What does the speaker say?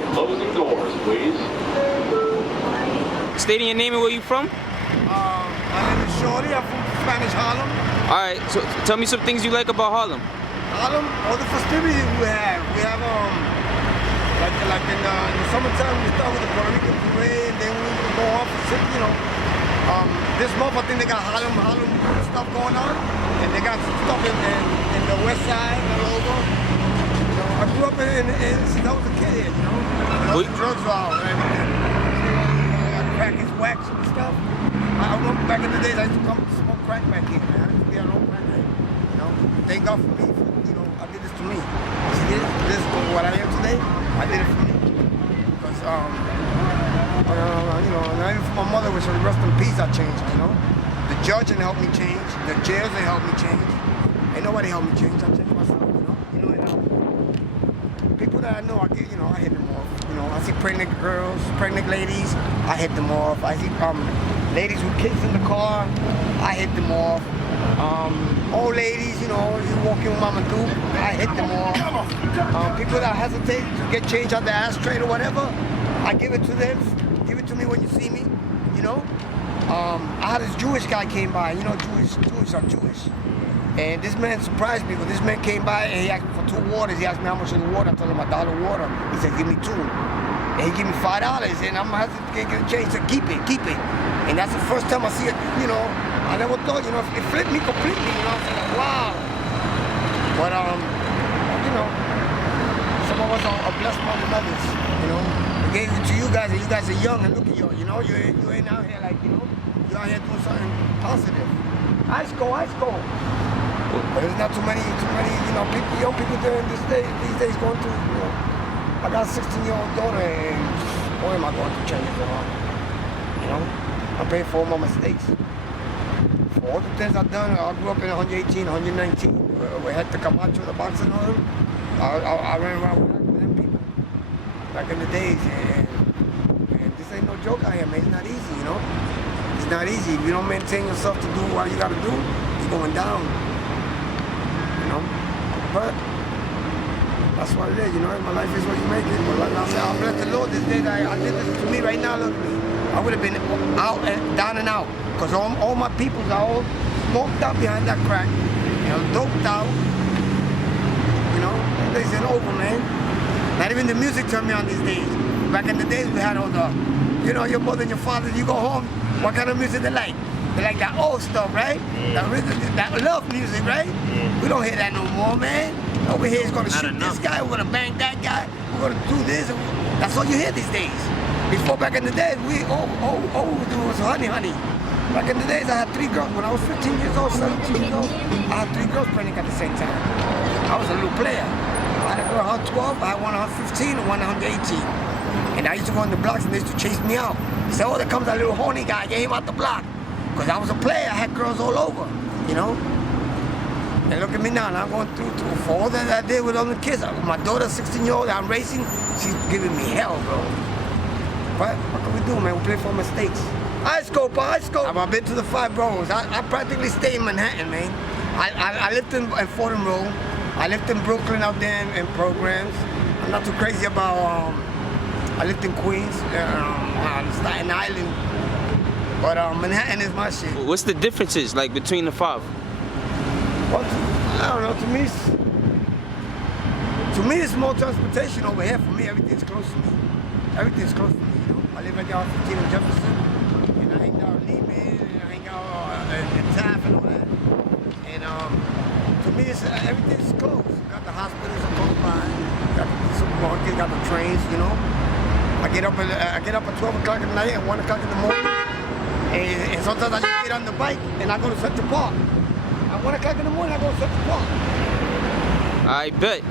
the closing doors, please. State your name and where you from? My name is Shorty. I'm from Spanish Harlem. Alright, so tell me some things you like about Harlem. Harlem, all the festivities we have. We have like in the summertime we start with the Puerto Rican parade, and then we go off for city, you know. This month I think they got Harlem stuff going on, and they got stuff in the west side all over. You know, I grew up since I was a kid here, you know. All the drugs were out and everything. Crack is wax and stuff. I remember back in the days I used to come smoke crack back here, man. I used to be on crack here. You know, thank God for me, you know, I did this to me. See this is what I am today, I did it for me. Because, you know, not even for my mother, which was rest in peace, I changed, you know. The judge didn't help me change, the jails didn't help me change. Ain't nobody helped me change, I changed myself, you know. People that I know, I hit them off. You know, I see pregnant girls, pregnant ladies, I hit them off. I see ladies with kids in the car, I hit them off. Old ladies, you know, you walking with Mama Duke, I hit them off. People that hesitate to get change out the ashtray or whatever, I give it to them. Give it to me when you see me, you know. I had this Jewish guy came by, you know, Jewish are Jewish. And this man surprised me, because this man came by and he asked me for 2 waters. He asked me how much is the water. I told him $1 water. He said, give me 2. And he gave me $5, and I'm gonna have to get a change. He said, keep it. And that's the first time I see it, you know. I never thought, you know, it flipped me completely, you know. I was like, wow. But, you know, some of us are blessed by the mothers, you know. We gave it to you guys, and you guys are young, and look at you know, you ain't out here like, you know, you're out here doing something positive. Ice go. But there's not too many, you know, young people during these days going through, you know. I got a 16-year-old daughter, and boy, am I going through changes for her. You know, I'm paying for all my mistakes. For all the things I've done, I grew up in 118, 119. We had the commuters, the boxing on them. I ran around with them people back in the days, and this ain't no joke out here, man. It's not easy, you know. It's not easy. If you don't maintain yourself to do what you got to do, you're going down. You know, but that's what it is, you know. My life is what you make it. But like I said, I bless the Lord this day that I did this to me right now. Look at me. I would have been out and down and out, because all my peoples are all smoked out behind that crack, you know, doped out. You know, days ain't over, man. Not even the music turned me on these days. Back in the days, we had all the, you know, your mother and your father. You go home, what kind of music they like? They like that old stuff, right? That love music, right? We don't hear that no more, man. Over here is gonna shoot this guy, we're gonna bang that guy, we're gonna do this. That's all you hear these days. Before, back in the days, we was honey. Back in the days, I had 3 girls. When I was 15 years old, 17 years old, I had 3 girls pregnant at the same time. I was a little player. I had a girl 112, I had one 115, and one 118. And I used to go in the blocks, and they used to chase me out. They said, oh, there comes that little horny guy, get him out the block. Because I was a player, I had girls all over, you know? And look at me now, I'm going through for all that I did with other kids. My daughter, 16-year-old, I'm racing, she's giving me hell, bro. But what can we do, man? We play for mistakes. Ice go. I've been to the 5 boroughs. I practically stay in Manhattan, man. I lived in Fordham Road. I lived in Brooklyn out there in programs. I'm not too crazy about, I lived in Queens, Staten Island. But Manhattan is my shit. What's the differences, like, between the 5? Well, I don't know, to me it's more transportation over here. For me, everything's close to me. Everything's close to me, you know. I live right down 15 in Jefferson, and I hang out in Lehman, and I hang out in Taft and all that. And to me, everything's close. Got the hospitals are close by, got the supermarket, got the trains, you know. I get up at 12 o'clock at night and 1 o'clock in the morning, and sometimes I just get on the bike and I go to Central Park. At 1 o'clock in the morning, I go to Central Park. I bet.